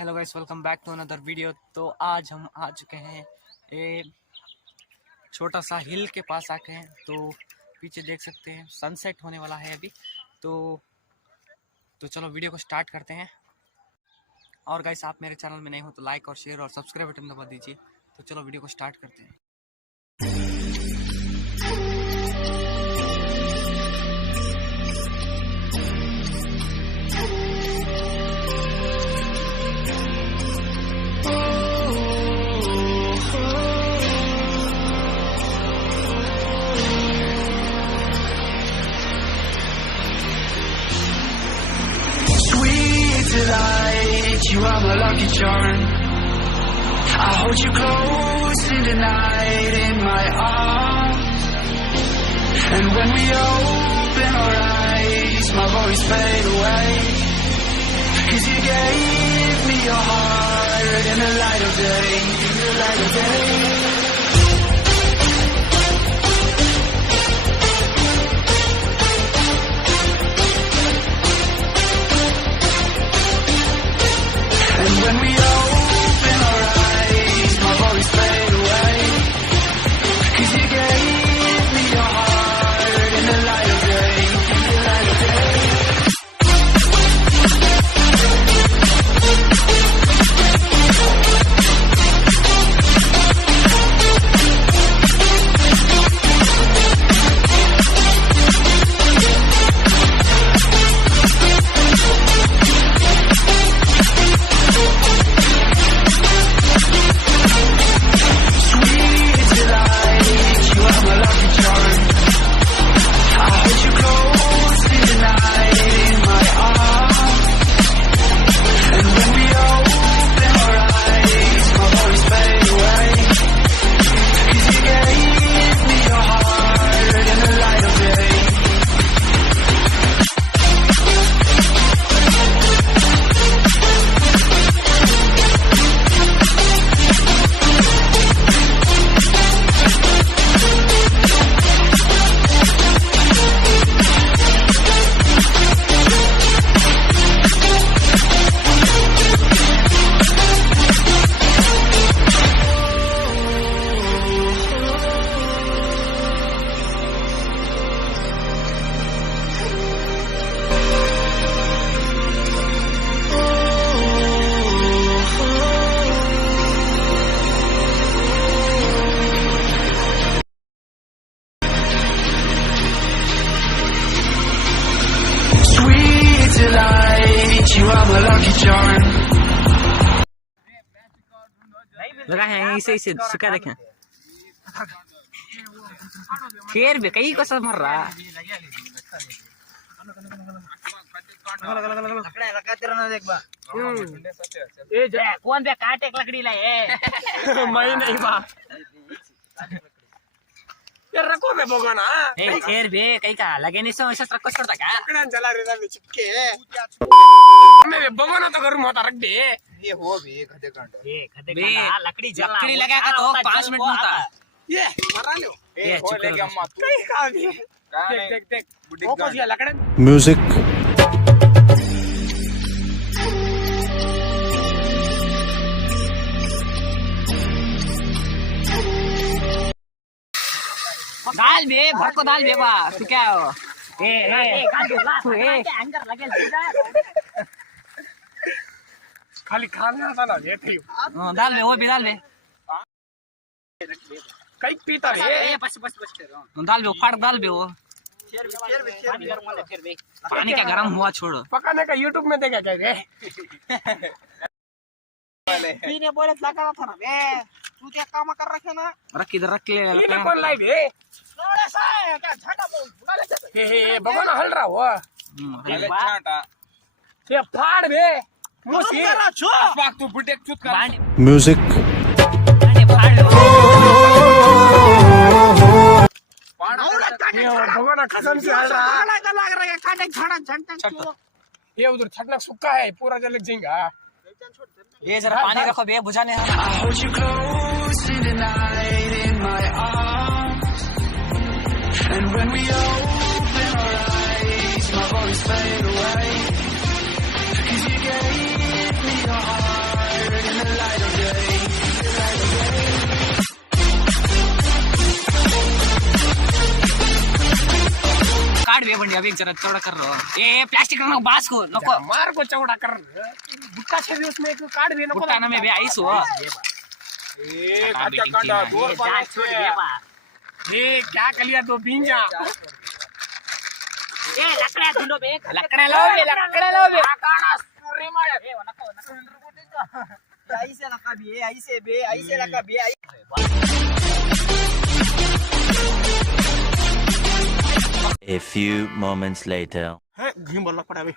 Hello guys, welcome back to another video. तो आज हम आ चुके हैं छोटा सा हिल के पास आके हैं। तो पीछे देख सकते हैं सनसेट होने वाला है अभी। तो चलो वीडियो को स्टार्ट करते हैं। और गाइस, आप मेरे चैनल में नए हो तो लाइक और शेयर और सब्सक्राइब बटन दबा दीजिए। तो चलो वीडियो को स्टार्ट करते हैं। Delight, you are my lucky charm. I hold you close in the night in my arms. And when we open our eyes, my worries fade away. 'Cause you gave me your heart in the light of day, in the light of day. When we open our eyes, my worries fade away. 'Cause you gave me your heart in the light of day, in the light of day. Delight, you are my lucky charm. लगा है इसे सिक्का देखें। शेर भी कई को सब मर रहा। कौन बे काटे लकड़ी लाए? मैं नहीं बा। यार रखो बे भगवाना। शेर भी कई का लगे नहीं सो ऐसा रखो छोड़ता क्या? लकड़ां जला रे ना चिपके। मैं बे भगवाना तो करूं मत रख दे। ये हो बे खदे कांड। लकड़ी लगा का तो 5 मिनट में होता। ये मरा लो। ए हो ले के अम्मा तू कहीं खा भी। देख वो को दिया लकड़ां। म्यूजिक दाल बे भर को दाल बे बा तू क्या हो? अंदर लगे खाली खाना था ना ये थी। दाल बे वो भी दाल बे कई पीता रे। बस दाल बे उखाड़ दाल बे वो पानी का गरम हुआ छोड़ो। पकाने का YouTube में देखा क्या रे? पीने बोले लगा था ना बे तू क्या काम कर रखे ना रख इधर रख ले। ये कौन लाई बे? थोड़ा सा क्या छाटा बुला ले। हे भगवाना हल रहा हो। अबे छाटा ये फाड़ बे मुसी पाक तू बुटेक चुत कर। म्यूजिक भगवाना कसम से हल रहा। लग रहा है काटे छाटा झंटा। ये उधर छटना सूखा है पूरा जल जाएगा। ये जरा पानी रखो बे बुझाने। I hold you close in the night in my arms. And when we open our eyes, my worries fade away. 'Cause you gave me your heart. अभी जरा चौड़ा कर रहा हूँ ए प्लास्टिक नको बास को नको मार को चौड़ा कर बुट्टा छे भी उसमें एक काट भी नको कुत्ता ना में भी आईस हो ए काटा काटा दूर जा छोड़ दे बा ए क्या कलिया तो बींजा ए लकड़ा ढूंढो बे लकड़ा लो बे काना सूरे मार ए नको ऐसे लका बे ऐसे लका बे A few moments later. है घिम लकड़ा बे